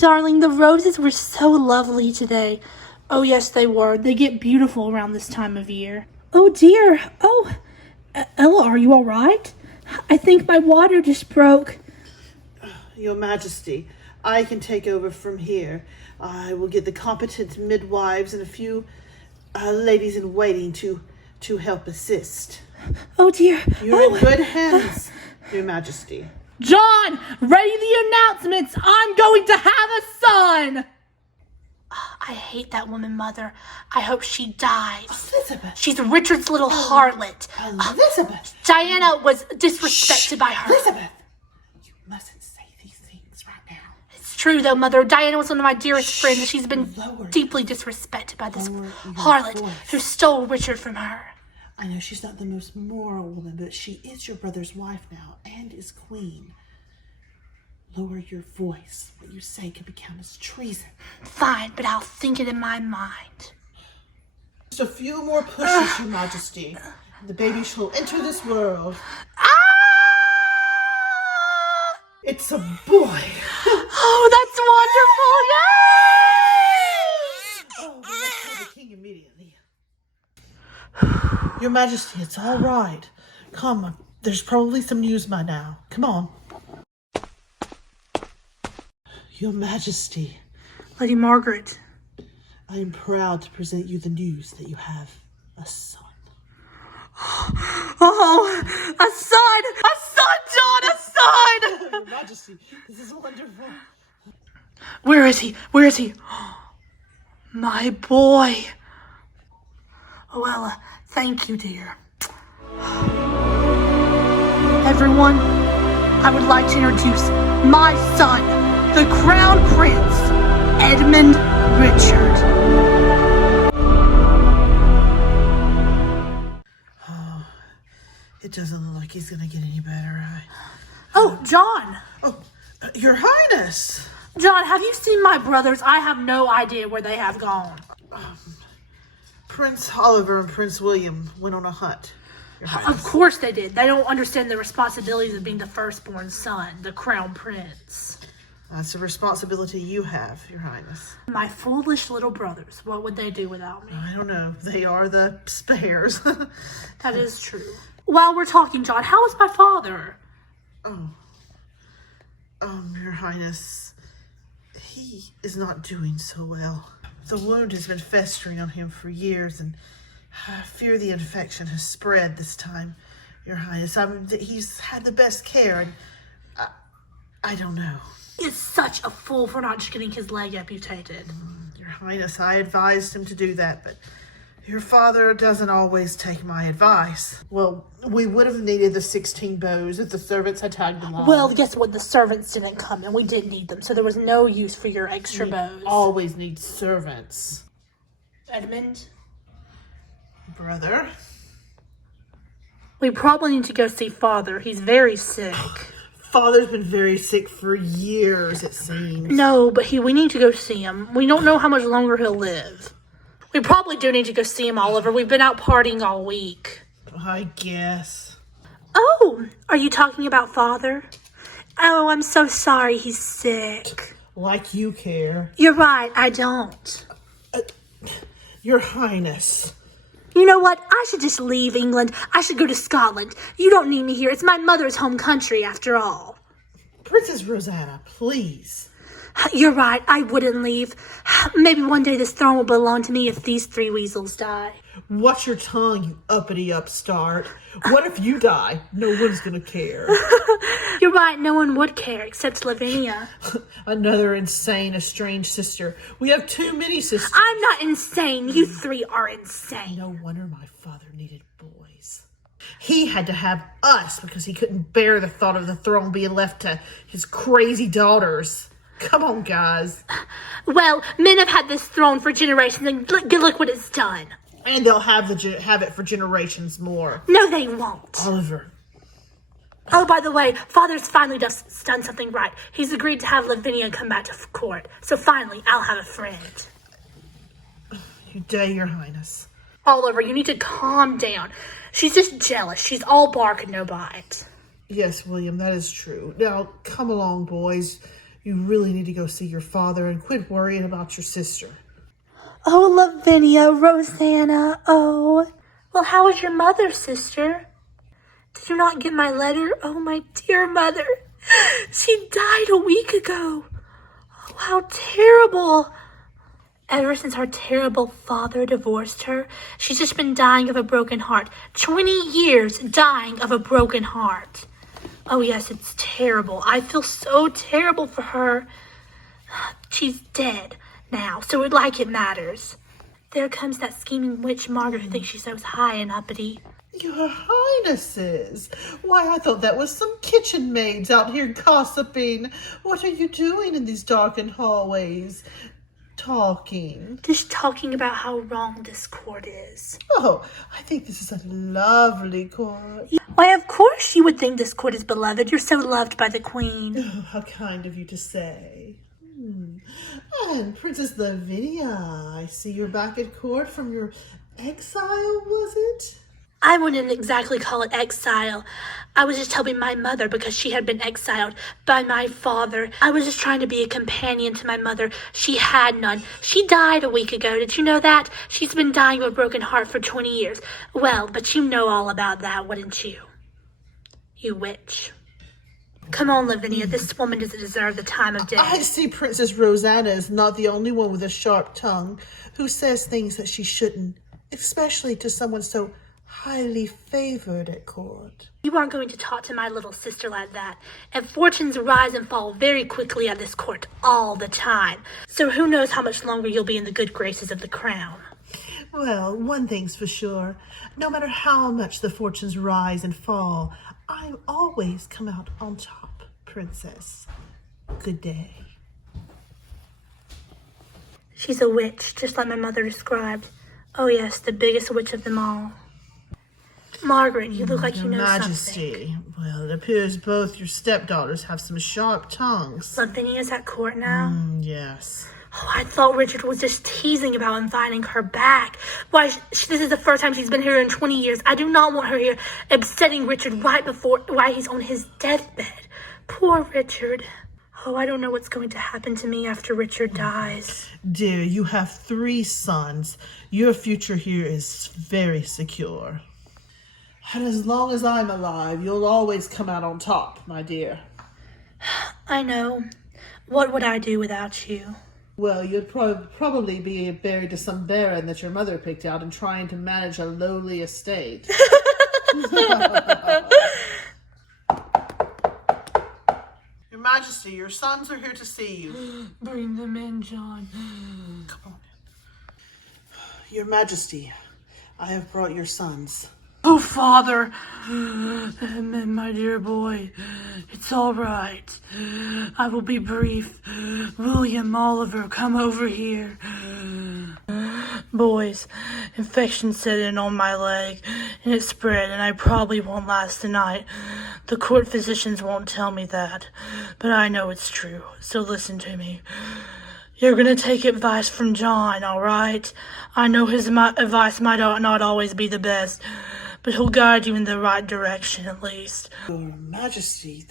darling, the roses were so lovely today. Oh, yes, they were. They get beautiful around this time of year. Oh, dear. Oh, Ella, are you all right? I think my water just broke. Your Majesty, I can take over from here. I will get the competent midwives and a few ladies in waiting to help assist. Oh, dear. You're in good hands, Your Majesty. John, ready the announcements. I'm going to have a son. I hate that woman, Mother. I hope she dies. Elizabeth. She's Richard's little harlot. Elizabeth. Diana was disrespected by her. Elizabeth. You mustn't say these things right now. It's true, though, Mother. Diana was one of my dearest friends, and she's been Lower. deeply disrespected by this Lower your harlot voice. who stole Richard from her. I know she's not the most moral woman, but she is your brother's wife now and is queen. Lower your voice. What you say could be counted as treason. Fine, but I'll think it in my mind. Just a few more pushes, Your Majesty. And the baby shall enter this world. Ah! It's a boy. Oh, that's wonderful! Yay! Oh, we must tell the king immediately. Your Majesty, it's all right. Come, there's probably some news by now. Come on. Your Majesty, Lady Margaret. I am proud to present you the news that you have a son. Oh, a son! A son, John! A son! Your Majesty, this is wonderful. Where is he? Where is he? My boy. Oh, Ella, thank you, dear. Everyone, I would like to introduce my son, the Crown Prince, Edmund Richard. Oh, it doesn't look like he's gonna get any better. Oh, John. Oh, Your Highness. John, have you seen my brothers? I have no idea where they have gone. Prince Oliver and Prince William went on a hunt. Your Highness. Of course they did. They don't understand the responsibilities of being the firstborn son, the Crown Prince. That's a responsibility you have, Your Highness. My foolish little brothers, what would they do without me? I don't know. They are the spares. That is true. While we're talking, John, how is my father? Your Highness, he is not doing so well. The wound has been festering on him for years, and I fear the infection has spread this time, Your Highness. He's had the best care, and I don't know. He is such a fool for not just getting his leg amputated. Your Highness, I advised him to do that, but your father doesn't always take my advice. Well, we would have needed the 16 bows if the servants had tagged along. Well, guess what? The servants didn't come, and we did need them, so there was no use for your extra bows. Always need servants. Edmund? Brother? We probably need to go see Father. He's very sick. Father's been very sick for years, it seems. No, but we need to go see him. We don't know how much longer he'll live. We probably do need to go see him, Oliver. We've been out partying all week. I guess. Oh, are you talking about Father? Oh, I'm so sorry he's sick. Like you care. You're right, I don't. Your Highness. You know what? I should just leave England. I should go to Scotland. You don't need me here. It's my mother's home country, after all. Princess Rosanna, please. You're right. I wouldn't leave. Maybe one day this throne will belong to me if these three weasels die. Watch your tongue, you uppity upstart. What if you die? No one's gonna care. You're right. No one would care except Lavinia. Another insane, estranged sister. We have too many sisters. I'm not insane. You three are insane. No wonder my father needed boys. He had to have us because he couldn't bear the thought of the throne being left to his crazy daughters. Come on, guys. Well, men have had this throne for generations, and look what it's done. And they'll have it for generations more. No, they won't. Oliver. Oh, by the way, Father's finally done something right. He's agreed to have Lavinia come back to court. So finally, I'll have a friend. You day, Your Highness. Oliver, you need to calm down. She's just jealous. She's all bark and no bite. Yes, William, that is true. Now, come along, boys. You really need to go see your father and quit worrying about your sister. Oh, Lavinia, Rosanna, oh. Well, how is your mother, sister? Did you not get my letter? Oh, my dear mother. She died a week ago. Oh, how terrible. Ever since her terrible father divorced her, she's just been dying of a broken heart. 20 years dying of a broken heart. Oh, yes, it's terrible. I feel so terrible for her. She's dead now, so like it matters. There comes that scheming witch Margaret who thinks she's so high and uppity. Your Highnesses! Why, I thought that was some kitchen maids out here gossiping. What are you doing in these darkened hallways? Talking. Just talking about how wrong this court is. Oh, I think this is a lovely court. Why, of course you would think this court is beloved. You're so loved by the queen. Oh, how kind of you to say. And Princess Lavinia, I see you're back at court from your exile, was it? I wouldn't exactly call it exile. I was just helping my mother because she had been exiled by my father. I was just trying to be a companion to my mother. She had none. She died a week ago. Did you know that? She's been dying of a broken heart for 20 years. Well, but you know all about that, wouldn't you? You witch. Come on, Lavinia. This woman doesn't deserve the time of day. I see Princess Rosanna is not the only one with a sharp tongue who says things that she shouldn't, especially to someone so highly favored at court. You aren't going to talk to my little sister like that. And fortunes rise and fall very quickly at this court all the time. So who knows how much longer you'll be in the good graces of the crown. Well, one thing's for sure. No matter how much the fortunes rise and fall, I always come out on top, Princess. Good day. She's a witch, just like my mother described. Oh yes, the biggest witch of them all. Margaret, you look like you know Majesty. something. Well, it appears both your stepdaughters have some sharp tongues. Lavinia's at court now? Yes. Oh, I thought Richard was just teasing about inviting her back. Why, this is the first time she's been here in 20 years. I do not want her here upsetting Richard while he's on his deathbed. Poor Richard. Oh, I don't know what's going to happen to me after Richard dies. Dear, you have 3 sons. Your future here is very secure. And as long as I'm alive, you'll always come out on top, my dear. I know. What would I do without you? Well, you'd probably be married to some baron that your mother picked out and trying to manage a lowly estate. Your Majesty, your sons are here to see you. Bring them in, John. Come on in. Your Majesty, I have brought your sons. Oh, Father, my dear boy, it's all right. I will be brief. William Oliver, come over here. Boys, infection set in on my leg, and it spread, and I probably won't last the night. The court physicians won't tell me that, but I know it's true, so listen to me. You're gonna take advice from John, all right? I know his advice might not always be the best, but he'll guide you in the right direction at least. Your Majesty,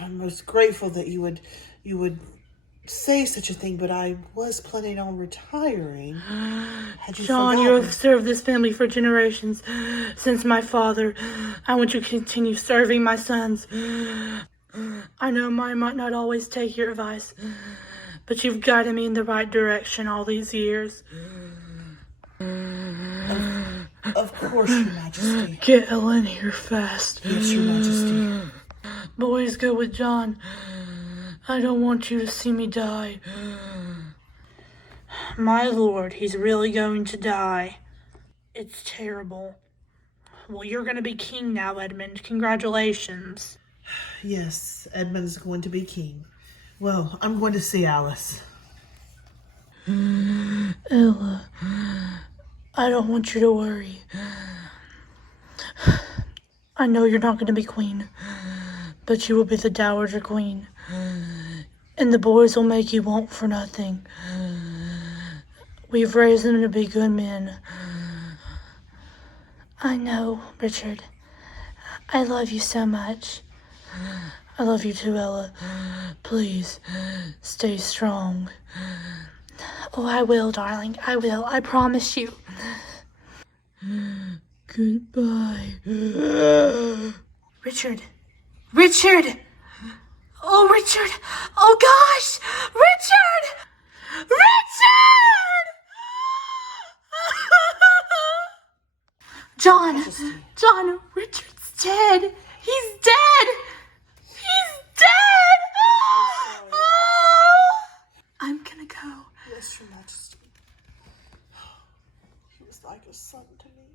I'm most grateful that you would say such a thing, but I was planning on retiring. Had you John, you forgotten? have served this family for generations since my father. I want you to continue serving my sons. I know I might not always take your advice, but you've guided me in the right direction all these years. Of course, Your Majesty. Get Ellen here fast. Yes, Your Majesty. Boys, go with John. I don't want you to see me die. My lord, he's really going to die. It's terrible. Well, you're going to be king now, Edmund. Congratulations. Yes, Edmund's going to be king. Well, I'm going to see Alice. Ella, I don't want you to worry. I know you're not going to be queen, but you will be the Dowager Queen. And the boys will make you want for nothing. We've raised them to be good men. I know, Richard. I love you so much. I love you too, Ella. Please, stay strong. Oh, I will, darling. I will. I promise you. Goodbye. Richard. Richard! Oh, Richard! Oh, gosh! Richard! Richard! John, Richard's dead. He's dead. He's dead. I'm gonna go. Yes, Your Majesty. He was like a son to me.